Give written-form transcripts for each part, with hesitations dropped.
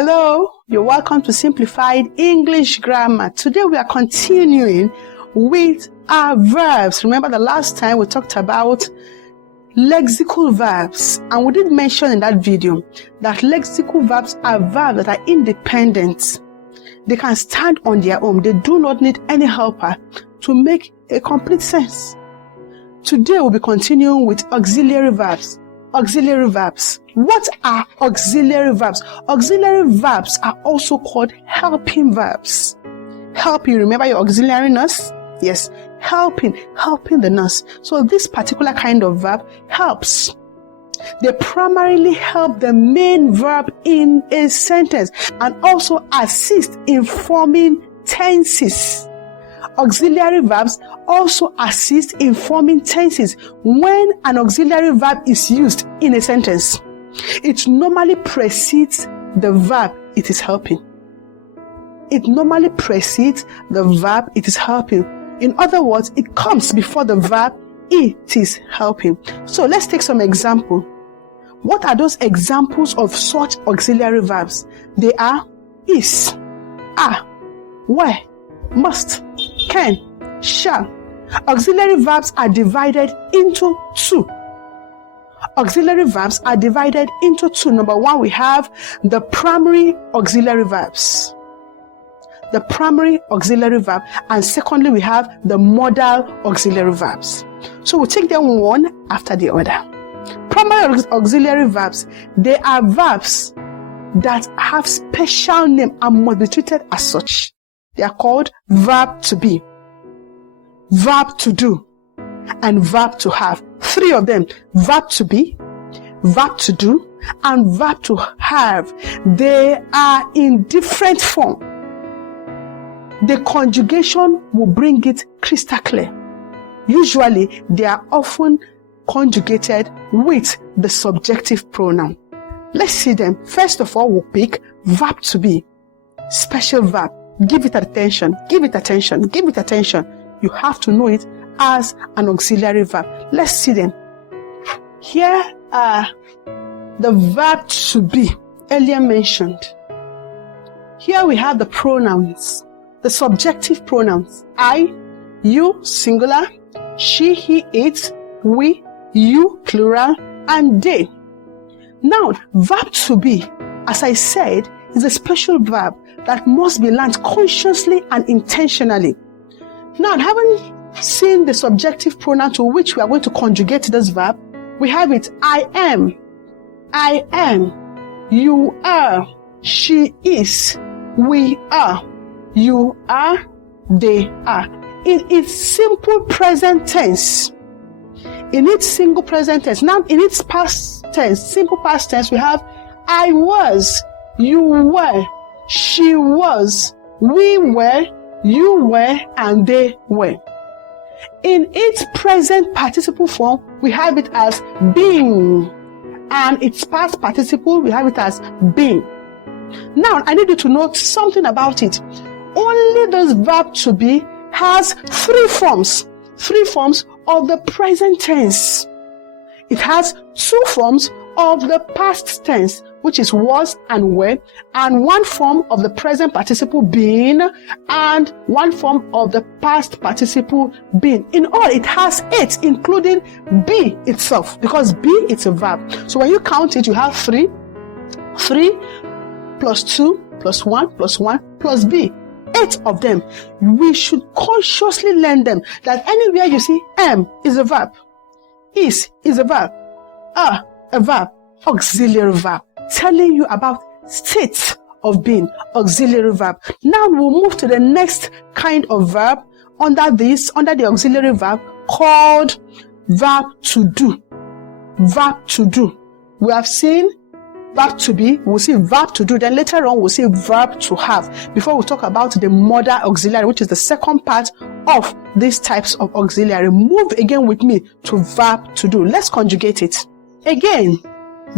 Hello, you're welcome to Simplified English Grammar. Today we are continuing with our verbs. Remember the last time we talked about lexical verbs, and we did mention in that video that lexical verbs are verbs that are independent. They can stand on their own. They do not need any helper to make a complete sense. Today we'll be continuing with auxiliary verbs. Auxiliary verbs. What are auxiliary verbs? Auxiliary verbs are also called helping verbs. Helping, remember your auxiliary nurse? Yes, helping the nurse. So this particular kind of verb helps. They primarily help the main verb in a sentence and also assist in forming tenses. Auxiliary verbs also assist in forming tenses when an auxiliary verb is used in a sentence. It normally precedes the verb it is helping. It normally precedes the verb it is helping. In other words, it comes before the verb it is helping. So let's take some example. What are those examples of such auxiliary verbs? They are is, are, were, must, can, shall. Auxiliary verbs are divided into two. Auxiliary verbs are divided into two. Number one, we have the primary auxiliary verbs. The primary auxiliary verb. And secondly, we have the modal auxiliary verbs. So we'll take them one after the other. Primary auxiliary verbs, they are verbs that have special name and must be treated as such. They are called verb to be, verb to do, and verb to have. Three of them: verb to be, verb to do, and verb to have. They are in different form. The conjugation will bring it crystal clear. Usually, they are often conjugated with the subjective pronoun. Let's see them. First of all, we'll pick verb to be. Special verb. Give it attention. Give it attention. Give it attention. You have to know it as an auxiliary verb. Let's see them. Here are the verb to be earlier mentioned. Here we have the pronouns, the subjective pronouns. I, you, singular, she, he, it, we, you, plural, and they. Now, verb to be, as I said, is a special verb that must be learned consciously and intentionally. Now, having seen the subjective pronoun to which we are going to conjugate this verb, we have it: I am, you are, she is, we are, you are, they are. In its simple present tense, in its single present tense. Now, in its past tense, simple past tense, we have I was, you were, she was, we were, you were, and they were. In its present participle form, we have it as being, and its past participle, we have it as being. Now, I need you to note something about it. Only this verb to be has three forms of the present tense. It has two forms of the past tense, which is was and were, and one form of the present participle being, and one form of the past participle being. In all, it has 8, including be itself, because be is a verb. So when you count it, you have 3 plus 2 plus 1 plus 1 plus be. 8 of them. We should consciously learn them, that anywhere you see am is a verb, is a verb, a verb, auxiliary verb, telling you about state of being, auxiliary verb. Now we'll move to the next kind of verb under the auxiliary verb, called verb to do. Verb to do. We have seen verb to be, we'll see verb to do, then later on we'll see verb to have, before we talk about the modal auxiliary, which is the second part of these types of auxiliary. Move again with me to verb to do. Let's conjugate it. Again,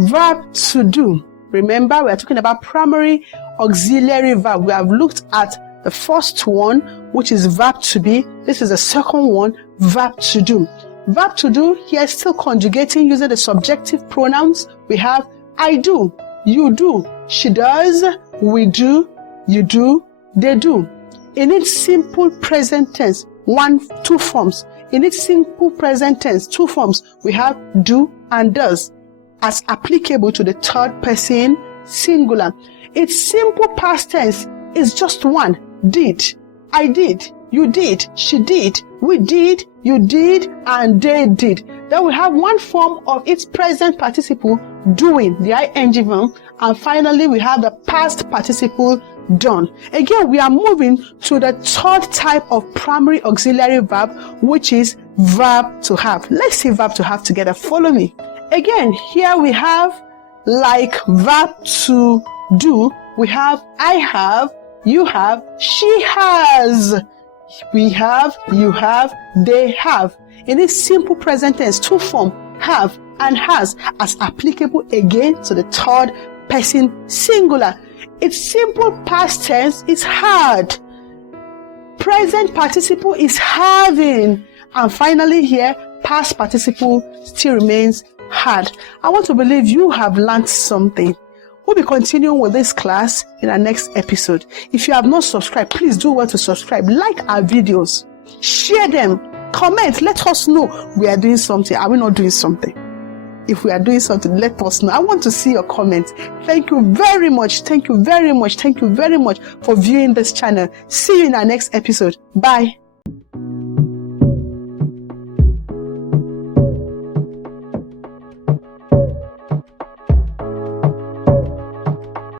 verb to do. Remember, we are talking about primary auxiliary verb. We have looked at the first one, which is verb to be. This is the second one, verb to do. Verb to do here is still conjugating using the subjective pronouns. We have I do, you do. She does, we do, you do, they do. In its simple present tense, two forms. In its simple present tense, two forms, we have do and does as applicable to the third person singular. Its simple past tense is just one, did. I did, you did, she did, we did, you did, and they did. Then we have one form of its present participle, doing, the ing verb, and finally we have the past participle, done. Again, we are moving to the third type of primary auxiliary verb, which is verb to have. Let's see verb to have together. Follow me. Again, here we have, like verb to do, we have I have, you have, she has, we have, you have, they have. In this simple present tense, two form, have and has, as applicable again to the third person singular. Its simple past tense is had. Present participle is having. And finally here, past participle still remains had. I want to believe you have learned something. We'll be continuing with this class in our next episode. If you have not subscribed, please do well to subscribe. Like our videos. Share them. Comment. Let us know we are doing something. Are we not doing something? If we are doing something, let us know. I want to see your comments. Thank you very much. Thank you very much. Thank you very much for viewing this channel. See you in our next episode. Bye.